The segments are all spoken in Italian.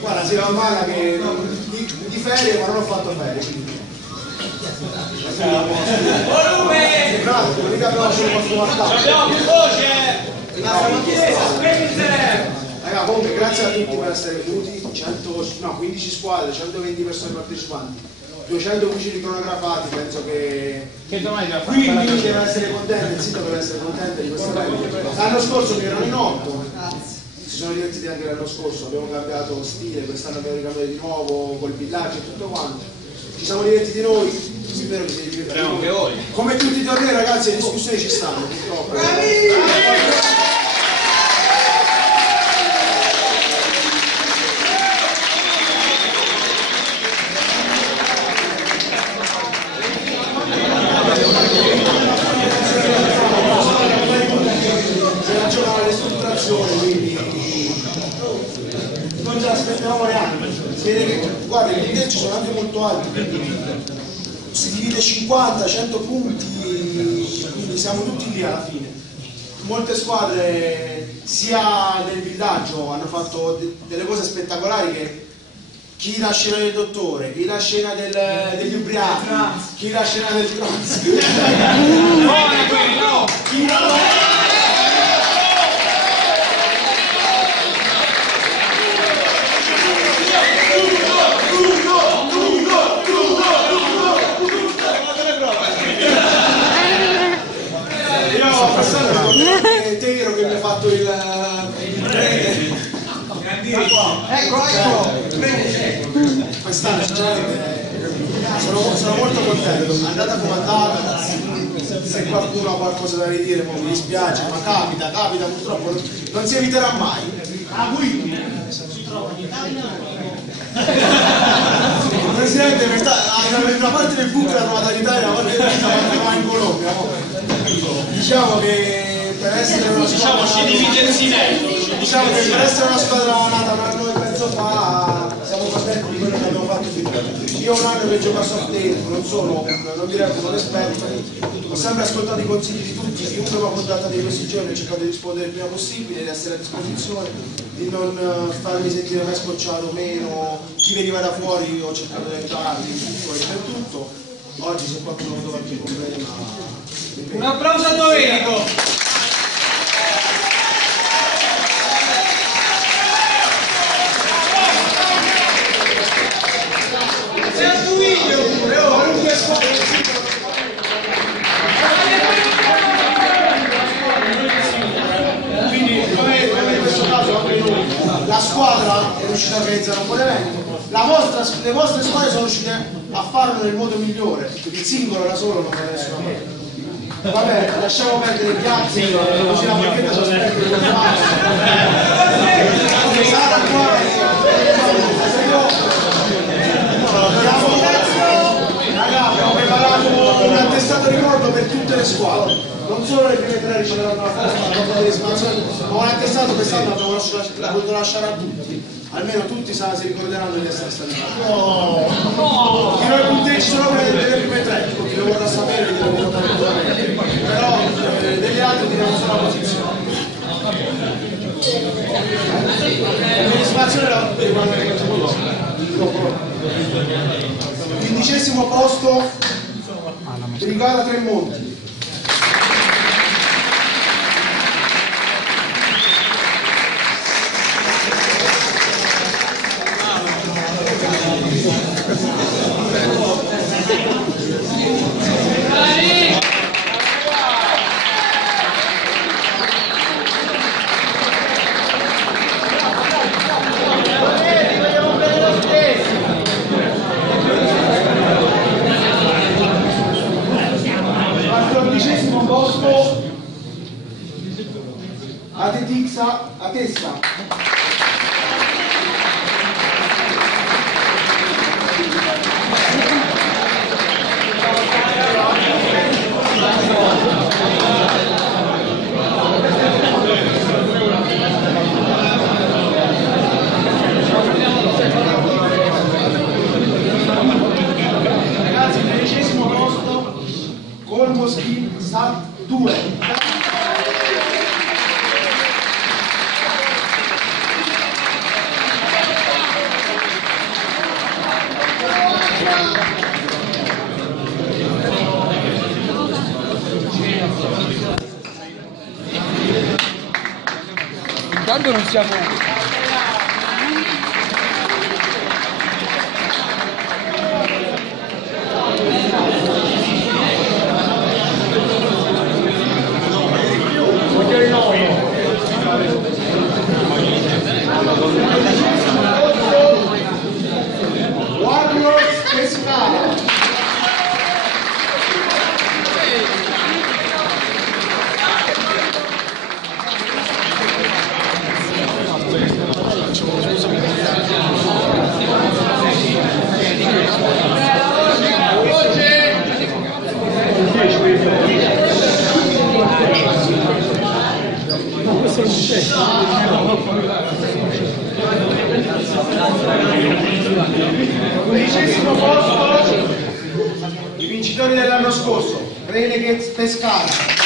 Guarda, si rammana che di ferie, ma non ho fatto ferie. Volume! Bravo, mica abbiamo fatto guardare. Abbiamo più voce! Raga, comunque grazie a tutti per essere venuti, 15 squadre, 120 persone partecipanti, 200 fucili cronografati, penso che quindi deve essere contento, il sito deve essere contento di questo evento. L'anno scorso mi erano in 8, si sono divertiti anche l'anno scorso, abbiamo cambiato stile, quest'anno abbiamo ricambiato di nuovo col villaggio e tutto quanto. Ci siamo divertiti noi, spero che siete divertiti anche voi. Come tutti i tornei ragazzi, le discussioni ci stanno, purtroppo. Quindi non ce l'aspettavamo neanche. Si vede che, guarda, i punteggi sono anche molto alti, quindi si divide 50-100 punti, quindi siamo tutti lì alla fine. Molte squadre sia del villaggio hanno fatto delle cose spettacolari, che chi la scena del dottore, chi la scena degli ubriachi, chi la scena del trans, chi la Tero che mi ha fatto il ecco quest'anno sono molto contento, andate a comandare, se qualcuno ha qualcosa da ridire mi dispiace, ma capita purtroppo non si eviterà mai. Presidente, una parte del bunker l'ha trovata in Italia, una parte va in Colombia. Diciamo che per essere una squadra, diciamo che per essere una squadra nata un anno e mezzo fa, siamo contenti di quello che abbiamo fatto finora. Io un anno che gioco a soft tempo, non direi che sono esperto, ho sempre ascoltato i consigli di tutti, chiunque mi ha contattato di questi giorni ho cercato di rispondere il prima possibile, di essere a disposizione, di non farmi sentire mai scocciato o meno, chi veniva da fuori ho cercato di aiutarli, per tutto. Oggi se qualcuno doveva qualche problema. Un applauso a Domenico! Sei a Duiglio pure, Quindi come in questo caso anche noi, la squadra è riuscita a organizzare un buon evento, le vostre squadre sono riuscite a farlo nel modo migliore, il singolo da solo non va da nessuna parte. Vabbè, lasciamo perdere i piazzi, così la marchetta ci aspetta il Sara qua abbiamo preparato un attestato ricordo per tutte le squadre, non solo le prime tre riceveranno la foto delle espansioni, ma un attestato quest'anno abbiamo voluto lasciare a tutti. Almeno tutti si ricorderanno di essere stati fatti. I noi punteggi sono quelli delle prime tre, chi lo vorrà sapere li devo votare naturalmente, però degli altri diamo solo la posizione. L'amministrazione la facciamo dopo. 15° posto, Brigata Tremonti. Comunque non siamo... Undicesimo posto, i vincitori dell'anno scorso, Renegades Pescara.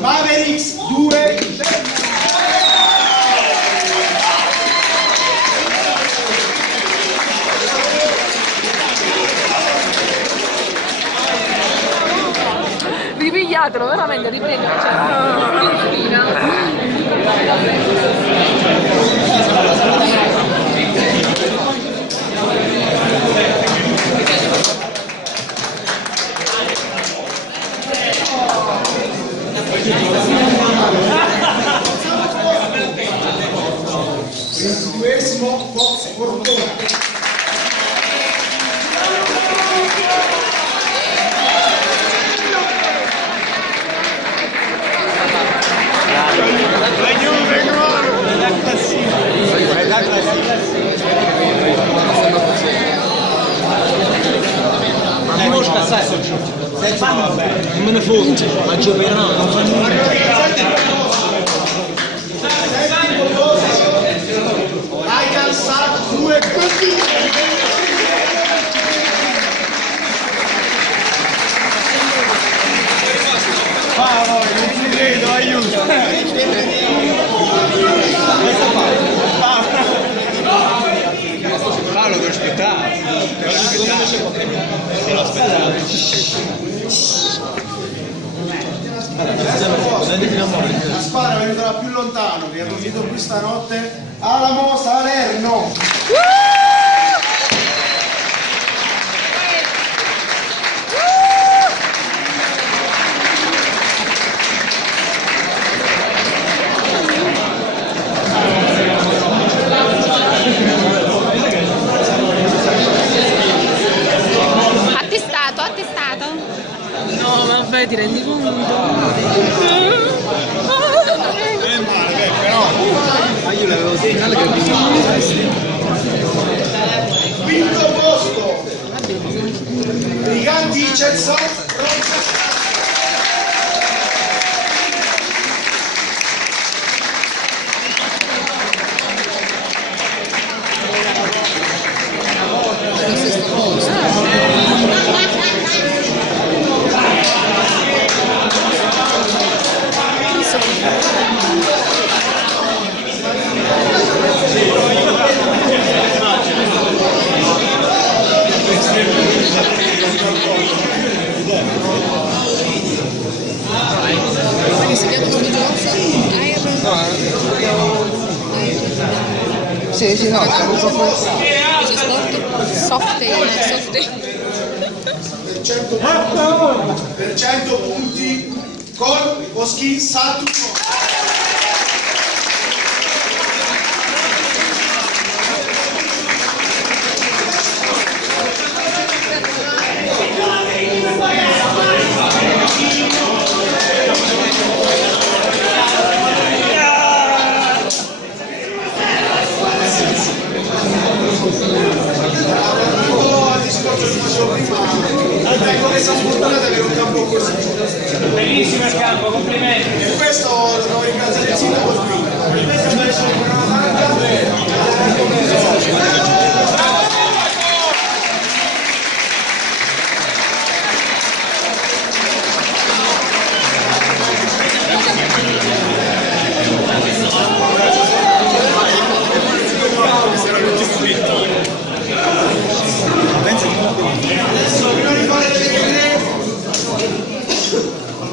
Mavericks 2. Ripigliatelo, veramente, riprendete, cioè, Ventunesimo Fox Cortona. Non me ne fotte, ma giocheranno. Sat 2 così. Non ci credo, aiuto. Paolo, devo aspettare. La squadra è venuta da più lontano, che ha dormito qui stanotte. Alamo Salerno. attestato? No, ma vabbè, ti rendi conto? Ma io l'avevo segnalato che Quinto posto, Briganti Celso. Sì, no, per 100 punti con Boschi Saturno. questo devo ringraziare il sindaco qui. Questa ci ha messo una tanca.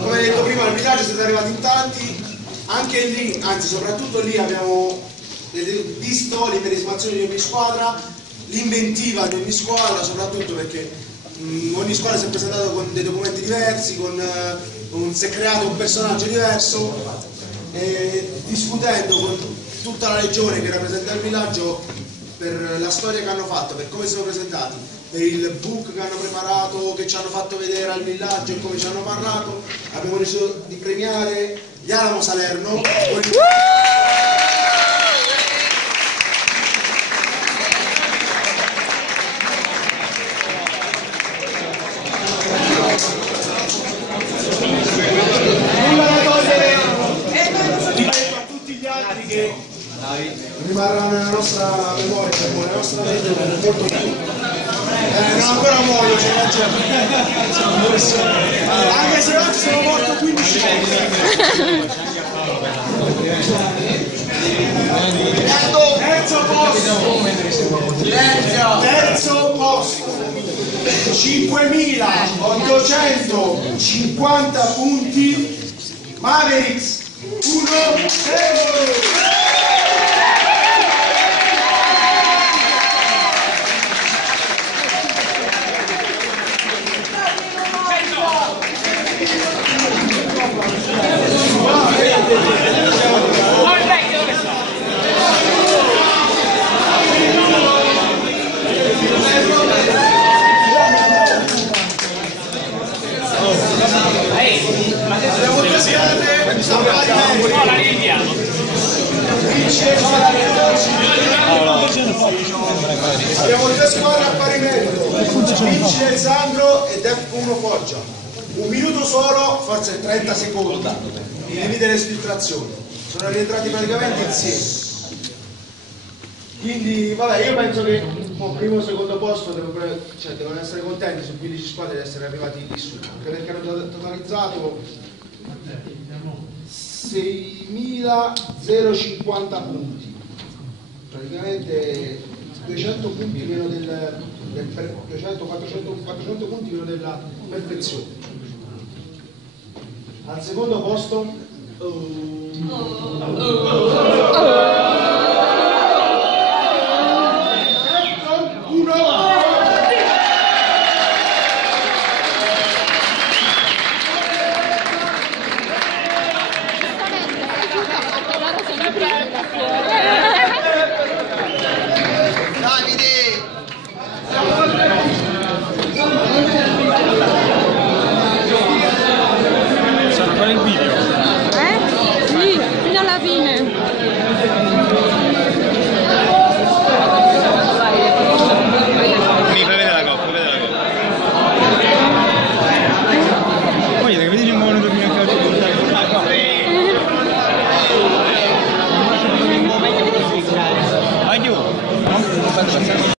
Come detto prima, al villaggio siete arrivati in tanti, anche lì, anzi soprattutto lì abbiamo visto l'immedesimazione di ogni squadra, l'inventiva di ogni squadra, soprattutto perché ogni squadra si è presentata con dei documenti diversi, si è creato un personaggio diverso, e discutendo con tutta la regione che rappresenta il villaggio per la storia che hanno fatto, per come si sono presentati, per il book che hanno preparato, che ci hanno fatto vedere al villaggio e come ci hanno parlato, abbiamo deciso di premiare gli Alamo Salerno. Nulla da togliere ripeto a tutti gli altri che rimarranno nella nostra memoria, nella nostra mente molto più. Non ancora muoio, c'è la gente. Anche se oggi sono morto 15 volte. Terzo posto 5.850 punti Mavericks 1-0. Abbiamo due squadre a pari merito, Vinci Alessandro e Def1 Foggia. Un minuto solo, forse 30 secondi, di limite delle filtrazioni. Sono rientrati praticamente insieme. Quindi vabbè, io penso che primo o secondo posto devono essere contenti su 15 squadre di essere arrivati lì su, anche perché hanno totalizzato 6.050 punti, praticamente 200 punti meno 400 punti meno della perfezione. Al secondo posto